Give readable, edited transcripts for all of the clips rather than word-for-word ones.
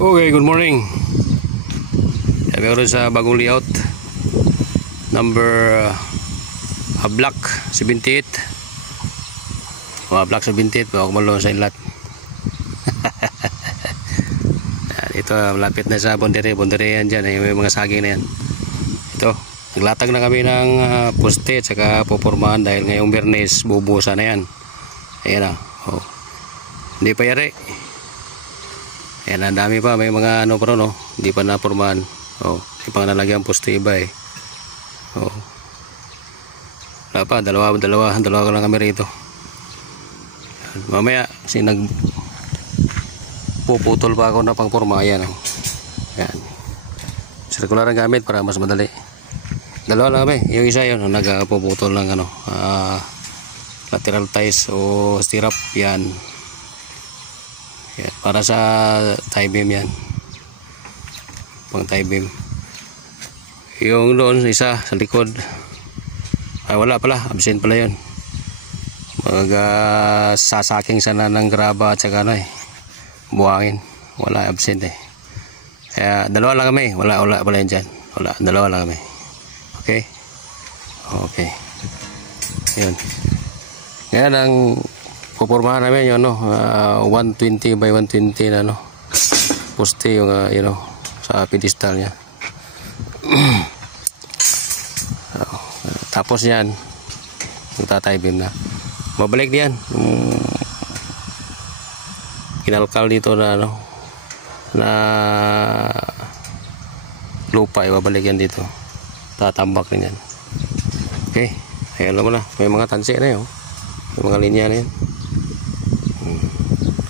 Okay, good morning. Kami ulit sa bagong layout. Number block 78. Block 78. Bawa kumalo sa inlat. Ito, malapit na sa bondere. Bondere yan dyan. May mga saging na yan. Ito, naglatag na kami ng poste at saka pupormahan dahil ngayong Biyernes bubusan na yan. Ayan na. Oh. Hindi pa yari. Ayan, ang dami pa. May mga ano pa rin, no? Hindi pa napormahan. Oh, hindi pa nalagyan poste iba eh. Oh. Wala pa, dalawa ka lang kami rito. Mamaya, kasi puputol pa ako na pangporma. Ayan, oh. Ayan. Circular ang gamit para mas madali. Dalawa lang kami. Yung isa yun, nagpuputol ng ano, lateral ties o stirrup. Yan. Yan, para sa tie beam yan. Pang tie beam. Yung doon isa sa likod ay wala pala, absent pala yun. Sasaking sana ng graba at saka ano eh, buhangin. Wala, absent eh. Kaya dalawa lang kami. Wala pala yan dyan. Wala, dalawa lang kami. Okay. Okay. Yun. Ngayon ang pupormahan namin yung 120 by 120 na poste yung sa pedestal niya. Tapos yan magta-tie beam na. Babalik diyan kinalkal dito na na lupa, ibabalik yan dito. Tatambak din yan. Okay. Ayan naman na. May mga tansi na yun. May mga linya na yan.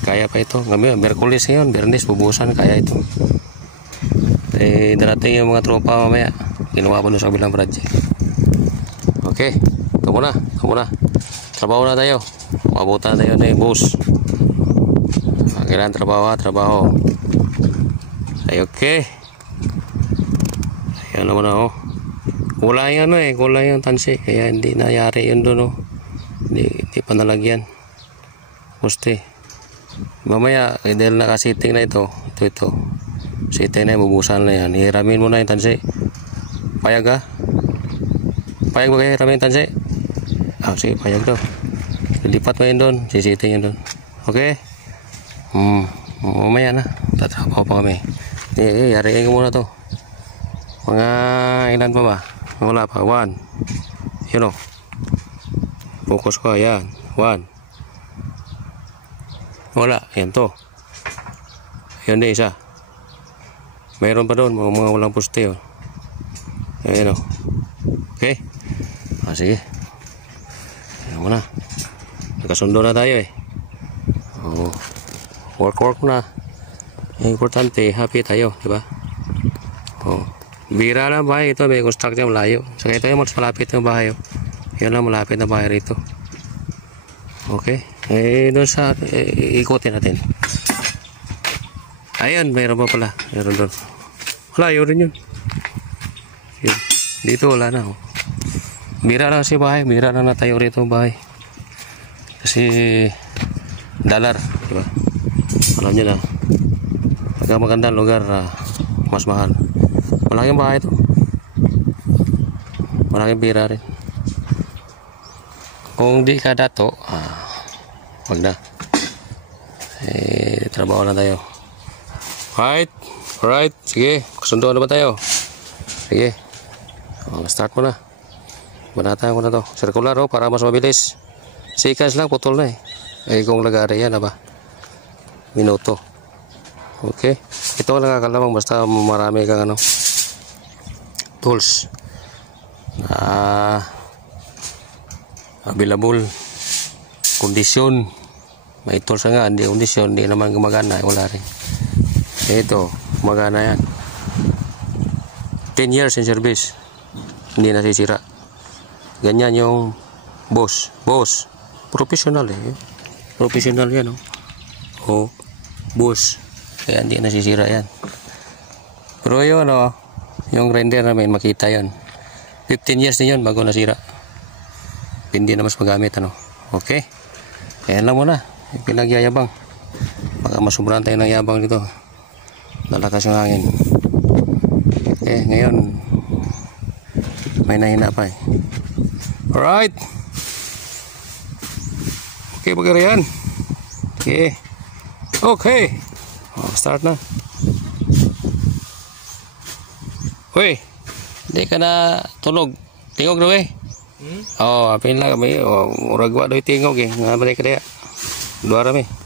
Kaya pa ito. Ngayon, Merkulis ngayon, Biyernes, bubusan, kaya ito. Eh, darating yung mga tropa mamaya. Ginawa ko na sa kabilang project. Okay, ito muna. Trabaho na tayo. Mabutan na tayo na yung boss. Kailangan trabaho. Ay, okay. Ayan naman na, oh. Kulang yung tansi. Kaya hindi nayari yun doon, oh. Hindi pa nalagyan. Poste. Mamaya, dahil nakasiting na ito. Siting na, bubusan na yan. Hiramin mo na yung tansi. Payag ka? Payag ba kayo hiramin yung tansi? Sige, payag daw. Lipat mo yun doon. Sisiting yun doon. Okay? Mamaya na. Tatrabaho pa kami. Yariin ko muna to. Mga ilan pa ba? Wala pa. 1. Yun o. Focus ko. Yan. 1. Wala. Yan to. Yan din isa. Mayroon pa doon. Mga walang poste. Oh. Yan o. Okay. Sige. Yan muna. Nagkasundo na tayo eh. Oh. Work na. Importante. Happy tayo. Diba? Oh. Bira na bahay ito. May construction malayo. Saka ito yung mas malapit ng bahay. Yan lang malapit na bahay rito. Okay. Doon sa ikutin natin. Ayan, mayroon pa pala. Mayroon doon. Wala, yun rin yun. Dito wala na. Bira na si bahay. Bira na tayo rito bahay. Kasi dollar. Diba? Alam nyo na. Pagka magandang lugar, mas mahal. Malaking bahay ito. Malaking bira rin. Kung di ka dato, wag na. Trabaho na tayo. Alright. Sige. Kasunduan na ba tayo? Sige. Start mo na. Banatahan ko na to. Circular para mas mabilis. Seconds lang, putol na eh. Kung lagari yan, ba? Minuto. Okay. Ito lang nakakalabang basta marami kang tools. Available. Kondisyon. May tools nga, hindi kondisyon, hindi naman gumagana, wala rin. Ito, gumagana yan. 10 years in service. Hindi nasisira. Ganyan yung boss. Professional eh. Professional yan, oh. Boss. Kaya hindi nasisira yan. Pero yun, yung grinder namin, makita yan. 15 years din yun bago nasira. Hindi na mas magamit, Okay. Ayan lang muna. Pinagyayabang. Baka masubrahan tayo ng yabang dito. Lalakas yung hangin. Okay, ngayon may nahina pa eh. Alright. Okay, bagay yan. Okay. Okay. Start na. Uy, hindi ka na tulog. Tingog na eh. Apin lang kami. Uragwa do'y tingog eh. Nga ba ka daya? Dua rami.